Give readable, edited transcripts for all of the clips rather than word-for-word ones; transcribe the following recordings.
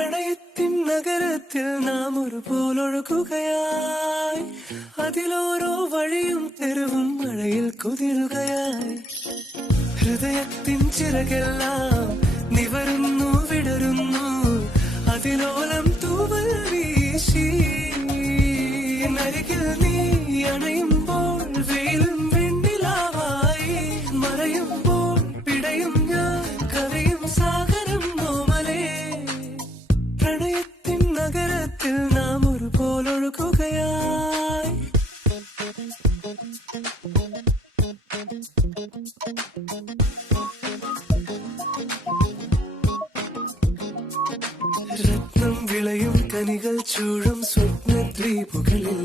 പ്രണയത്തിൻ നഗരത്തിൽ നാം ഒരുപോലൊഴുകുകയായി, അതിലോരോ വഴിയും തെരുവും മഴയിൽ കുതിരുകയായി. ഹൃദയത്തിൻ ചിറകെല്ലാം നിവരുന്നു വിടരുന്നു, അതിലോലം തൂവൽ വീശി. നരികിൽ നീ അണയുമ്പോൾ വെയിലും വെണ്ണിലാവായി, മറയുമ്പോൾ പിടയും ഞാൻ കരയും സാഗരം നോമലേ. പ്രണയത്തിൻ നഗരത്തിൽ നാം ഒരുപോലൊഴുകുകയായി. രത്നം വിളയും കനികൾ ചൂഴും സ്വപ്നദ്വീപുകളിൽ,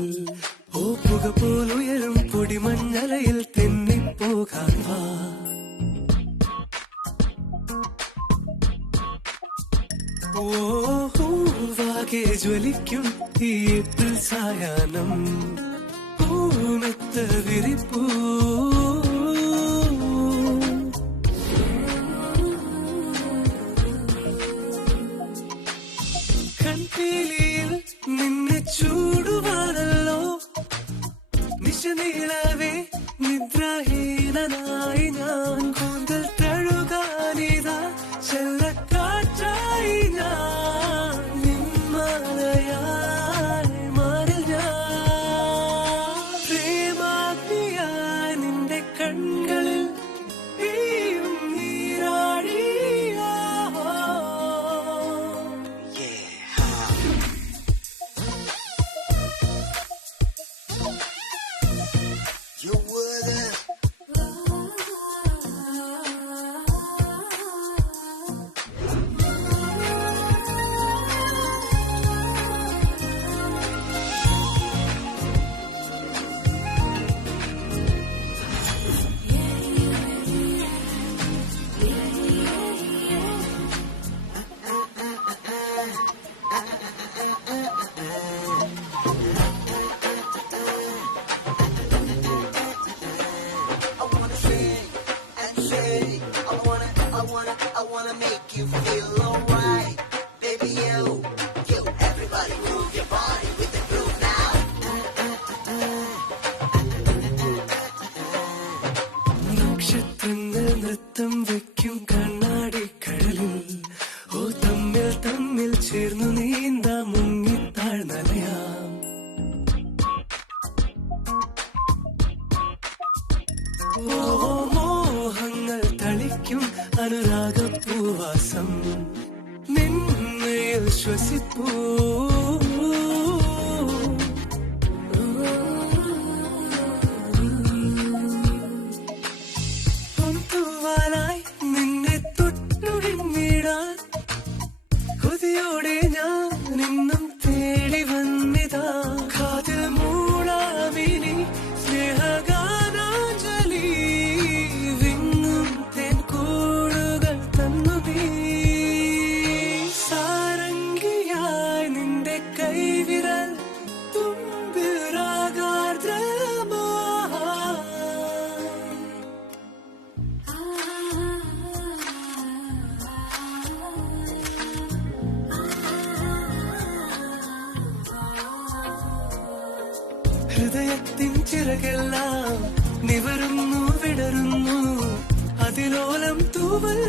ഓ പുക പോലുയരും പൊടിമഞ്ഞലയിൽ തെന്നിപ്പോകാൻ വാ. വാകെ ജ്വലിക്കും ഈ ഏപ്രിൽ സായാഹ്നം, പൂമെത്ത വിരിപ്പൂ. കൺപീലിയിൽ നിന്നെ ചൂടുവാനല്ലോ നിശനീളവേ നിദ്രാഹീനനായി ഞാൻ. കൂന്തൽ തഴുകാനിതാ ചെല്ലക്കാറ്റായി ഞാൻ, നിന്മാലയായി മാറിൽ ഞാൻ. പ്രേമാഗ്നിയായി നിന്റെ കണ്ണുകളിൽ നീയും നീരാടിയാ. You wouldn't. I wanna make you feel alright, baby. You, everybody move your body with the groove now. നക്ഷത്രങ്ങൾ നൃത്തം വയ്ക്കും കണ്ണാടിക്കടലിൽ, ഓ തമ്മിൽ തമ്മിൽ ചേർന്നു നീന്താ മുങ്ങിത്താഴ്ന്നലയാം. ഓ മോഹങ്ങൾ തളിക്കും അനുരാഗപ്പൂവാസം, നിന്നയിൽ ശ്വസിപ്പൂ. തൂവാലായി നിന്നെ തൊട്ടുഴിഞ്ഞിടാൻ കൊതിയോടെ ഞാൻ നിന്നും തേടി വന്നിതാ. കാതിൽ മൂളാമിനി സ്നേഹഗാനാഞ്ജലി, വിങ്ങും തേൻ കൂടുകൾ തന്നു നീ. സാരംഗിയായി നിന്റെ കൈവിരൽ തുമ്പിൽ രാഗാർദ്രമാ. ഹൃദയത്തിൻ ചിറകെല്ലാം നിവരുന്നു വിടരുന്നു, അതിലോലം തൂവൽ